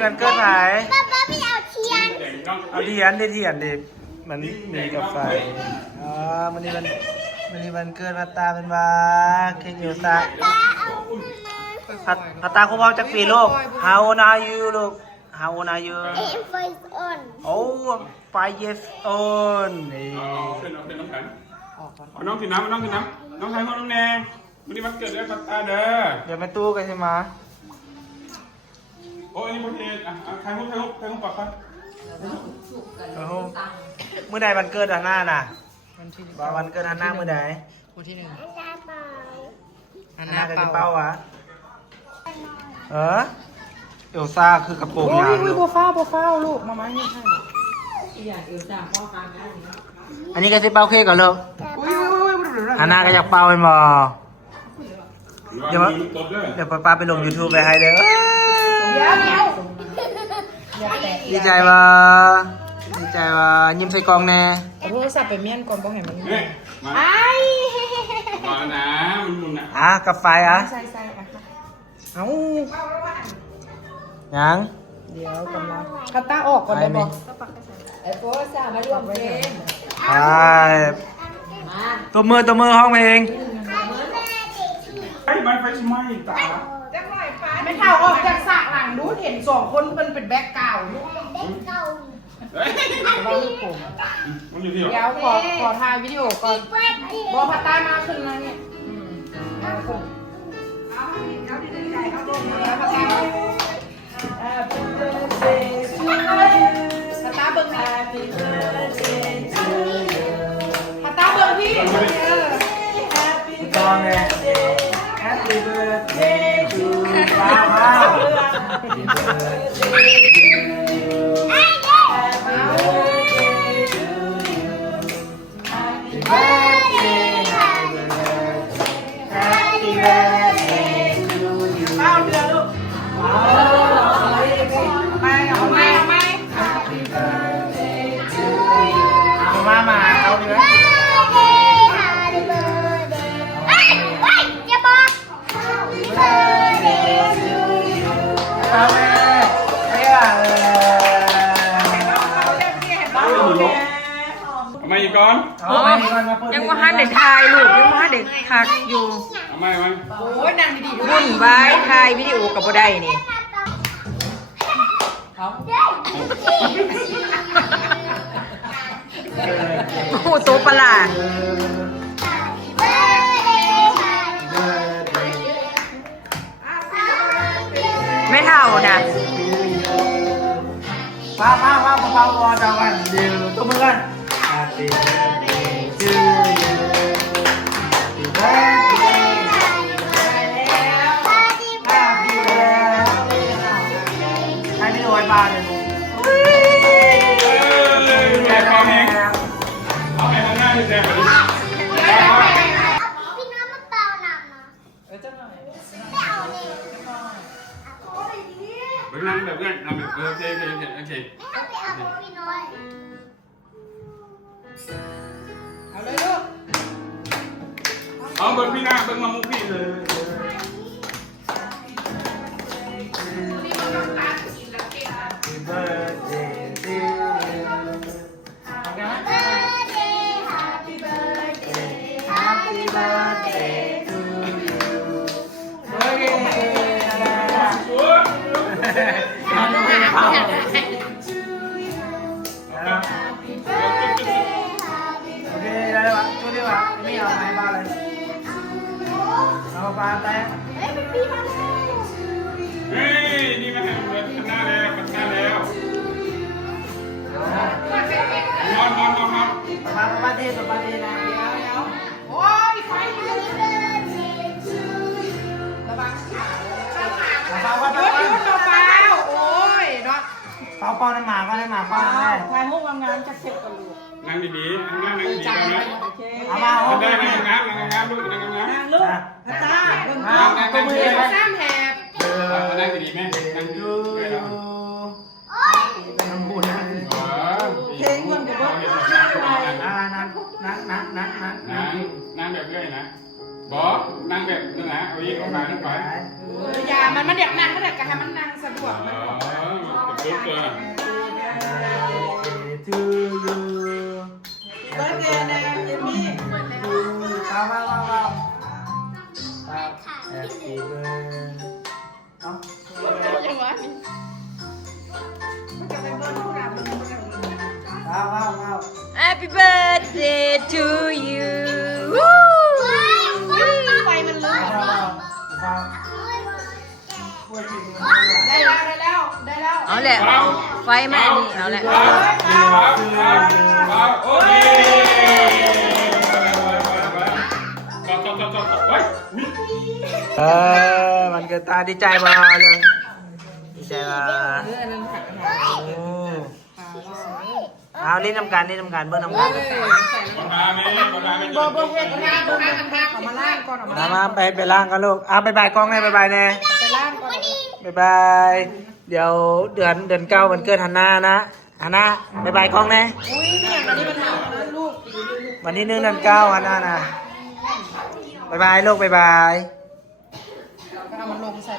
นี้วันเกิดไหน ป้าพี่เอาเทียน เอาเทียนดิมันมีกับไฟวันนี้วันเกิดมาตาเป็นว่าเค้กอยู่ซะ ป้าเอาพัตตาครบจักปีลูก How old are you ลูก How old are you face on โอ้ 5 years old นี่ เป็นน้ำแข็งเอาน้องกินน้ำน้องไทยน้องแนงวันนี้วันเกิดด้วยพัตตาเด้อ เดี๋ยวมาตู้กันใช่ไหม โอ้ยนี่โอเคใครหุ้มปากครับ เมื่อใดวันเกิดหน้าน่ะวันเกิดหน้าเมื่อใด วันที่ 1 อันดาเปล่า หน้าจะเป้าวะเอลซ่าคือกระโปรงยาวเลย บ่ฟ้าลูกมานี่ให้อีหยังเอลซ่าพ่อกลางได้นี่ อันนี้ก็สิเป้าเค้กก่อนลูก อุ้ย หน้าก็อยากเป้าเป็นบ่ เดี๋ยว เดี๋ยวป้าไปลง YouTube ไปให้เด้อ เดี๋ยว ดีใจว่ะยิ้มใส่กล้องแน่ เอาโทรศัพท์ไปเมียนก่อนบ่ให้มัน เนี่ยมามานะมันมุนอ่ะ กับไฟใส่อ่ะเอ้า ยัง เดี๋ยวกำลังคัตตาออกก่อนได้บ่ไอ้โฟซ่ามาร่วมเพลง ไปตัวมือห้องเพลง ไฟไหม้ตา ไม่เท่าออกจากสากหลังดูเห็น2คนเพิ่นเป็นแบ็คกราวด์ เด็กเก่า มันอยู่ที่ เดี๋ยวขอถ่ายวิดีโอก่อนบ่พัตตามาขึ้นมาเนี่ยมาขึ้นพัตตา Happy birthday to you พัตตาเบิ่ง Happy birthday to you พัตตาเบิ่งพี่ Happy กล้องไง Happy birthday to ป้าว้าว Happy birthday to you Happy birthday to you Happy birthday Happy birthday to you เป้าเดือลูกเอาไหม Happy birthday to you เอามาเอาดีไหม Happy birthday เฮ้ยอย่าบอก Happy birthday to you เอาเลยไอ้ล่ะ มาอีกก่อน ยังว่าหาเด็กทายลูกยังว่าหาเด็กคักอยู่ เอาไม่ โอ้ยนั่งดีๆดู วุ่นวายทายวิดีโอกับบ่ได้นี่โอ้โหโซปลาด ไม่เท่านะ ป้าก่อนจังวันเดียวตัวมือกัน Happy birthday to you Happy birthday Happy birthday ให้พี่โอยมาเลย แต่พอเองเอาไปข้างหน้าที่แซมมาดิ พี่น้องมันเปล่าหนักนะไม่เอาเนี่ย นั่งแบบนั้นนั่งแบบโอเค ไม่เอาไปเอาของพี่น้อย เอาเลยลูก เอาเบิ้งพี่หน้าเบิ้งมามุกพี่เลย Happy birthday to you Happy birthday Happy birthday to you โอเค โอ้ย โอเคได้แล้วช่วยดีกว่าไม่เอาไม้บ้าเลยเอาปลาแตะ เฮ้ยมันปีมาแล้ว เฮ้ยนี่มาเบิ้งข้างหน้าแล้วนอน ปลาเทศนะ โอ้ยไฟระวังเฮ้ยพี่มันเบาๆโอ้ยเนาะ เป้าน้ำหมาก็ได้หมาเป้าได้ ถ่ายรูปงามๆจะเสร็จกันลูก นั่งดีๆข้างหน้านั่งดีๆกันนะ โอเค เอามา นั่งได้นั่งงามลูกนั่งงาม นั่งลูกพัตตาเบิ่ง ตัวมือเลย ซ้ำแถบ นั่งดีๆแม่นั่งดีๆด้วยนะ น้ำบุญนะ เพลงมันก็บ่ นั่งแบบเรื่อยนะบอกนั่งแบบนั่นนะเอาอีกเอาไปนั่งไป อย่ามันเด็กนั่งก็เด็กก็ให้มันนั่งสะดวก อ๋อ จุ๊บตัว to you เบิร์ดเดย์นะเอมี่ ว้าว Happy birthday เอ้า ยังวะ มันจะไปเบิร์ดผู้นำมันผู้นำ ว้าว Happy birthday to you ไฟมันลุก พูดจริง ได้แล้ว เอาแหละไฟไหม้นี่เอาแหละ โอเคไว้ มันเกิดตาดีใจมาเลยดีใจมาเอานี่ทำการเบิ้งทำการ มาไหมมาไหม เบอร์เฮ็ดหน้าเบอร์กันทักออกมาล่างก่อนออกมา มาไปล่างกันลูกบายบายกล้องแน่บายบายแน่ ไปล่างก่อน บายบาย เดี๋ยวเดือนเก้าวันเกิดฮันน่านะฮันน่าบายบายกล้องแน่ อุ้ยเนี่ยวันนี้มันทำนะลูก วันนี้1 เดือน 9ฮันน่านะบายบายลูกบายบาย เอามันลงใส่